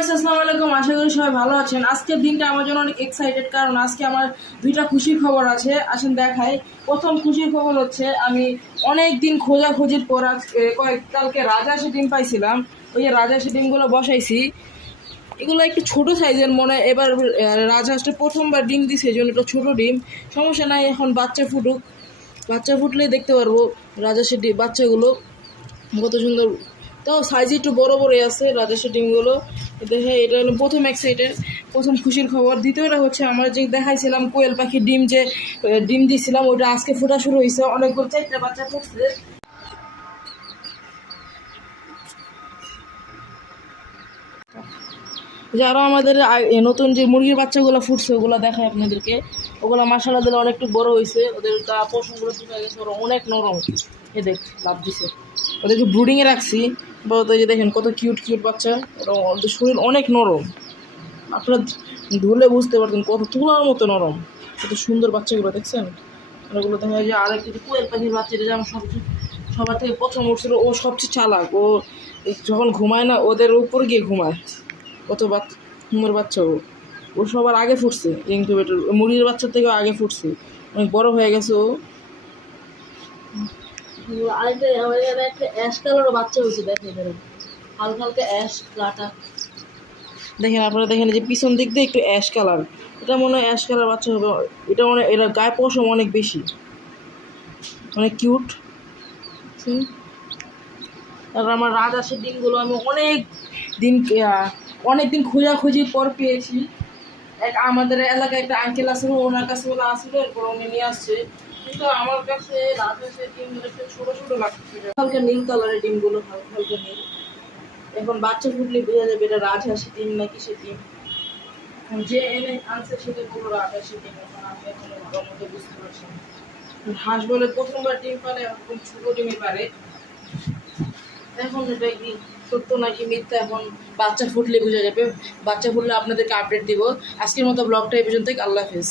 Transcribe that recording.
Guys আসসালামু আলাইকুম। আশা করি সবাই ভালো আছেন। আজকের দিনটা আমার জন্য অনেক এক্সাইটেড কারণ আজকে আমার দুইটা খুশির খবর আছে। আসেন দেখাই। প্রথম খুশির খবর হচ্ছে, আমি অনেক দিন খোঁজাখুঁজির পর কয়েক, কালকে রাজহাঁসি ডিম পাইছিলাম। ওই যে রাজহাঁসি ডিমগুলো বসাইছি। এগুলো একটু ছোট সাইজের মনে। এবার রাজহাঁসটা প্রথমবার ডিম দিছে, এই জন্য একটু ছোটো ডিম। সমস্যা নাই, এখন বাচ্চা ফুটুক। বাচ্চা ফুটলে দেখতে পারব রাজহাঁসের ডিম বাচ্চাগুলো কত সুন্দর। তো সাইজ একটু বড় বড়ই আছে রাজস্বের ডিমগুলো। দেখে এটা হলো প্রথম এক্সাইটেড প্রথম খুশির খবর। দ্বিতীয়টা হচ্ছে আমরা যে দেখাইছিলাম কোয়েল পাখির ডিম যে ডিম দিছিলাম, ওটা আজকে ফোটা শুরু হয়েছে অনেকগুলো চারটা বাচ্চা ফুটছে যারা আমাদের নতুন যে মুরগির বাচ্চাগুলো ফুটছে, ওগুলো দেখায় আপনাদেরকে। ওগুলো মাসালা দিলে অনেকটু বড় হয়েছে ওদের গা পশমগুলো শুকিয়ে গেছে, ওরা অনেক নরম। এ দেখ লাভ দিছে। ওদেরকে ব্রুডিংয়ে রাখছি। বলতে এই যে দেখেন কত কিউট কিউট বাচ্চা। ওদের শরীর অনেক নরম। আপনারা ধুলে বুঝতে পারতেন কত তুলার মতো নরম। কত সুন্দর বাচ্চাগুলো, দেখছেন? ওগুলো দেখা যায় যে আরেক কিছু কোয়েল পাখির বাচ্চা এটা যেমন সবচেয়ে সবার থেকে প্রথম উঠছিল, ও সবচেয়ে চালাক। ও যখন ঘুমায় না, ওদের উপর গিয়ে ঘুমায়। কত বাচ্চা বাচ্চা ও। ও সবার আগে ফুটছে ইনকিউবেটর মুরগির বাচ্চার থেকেও আগে ফুটছে। অনেক বড় হয়ে গেছে ও। আরেকটা আমার একটা অ্যাশ কালারও বাচ্চা হয়েছে, দেখেন হালকা হালকা অ্যাশ কাটা। দেখেন আপনারা দেখেন যে পিছন দিক দিয়ে একটু অ্যাশ কালার এটা মনে হয় অ্যাশ কালার বাচ্চা হবে। এটা মনে হয়, এরা গায়ে পশম অনেক বেশি। অনেক কিউট তারপর আমার রাজহাঁসের ডিমগুলো আমি অনেক দিন অনেক দিন খোঁজাখুঁজির পর পেয়েছি। আমাদের এলাকায় একটা আঙ্কেল আছে ওনার কাছে ওরা আসলো এরপর উনি নিয়ে আসছে। কিন্তু আমার কাছে লাগছে। নীল কালারের ডিমগুলো হালকা নীল। এখন বাচ্চা ফুটলে বোঝা যাবে এটা রাজহাঁসের ডিম না কিসের ডিম। যে এনে আনছে সেটা পুরো রাজহাঁসের ডিম আমি এখন ভালো মতো বুঝতে পারছি হাঁস বলে প্রথমবার ডিম পারে এখন ছোটো ডিমই পারে। এখন কি সত্য নাকি মিথ্যা? এখন বাচ্চা ফুটলে বোঝা যাবে। বাচ্চা ফুটলে আপনাদেরকে আপডেট দিব। আজকের মতো ব্লগটা এই পর্যন্ত আল্লাহ হাফেজ।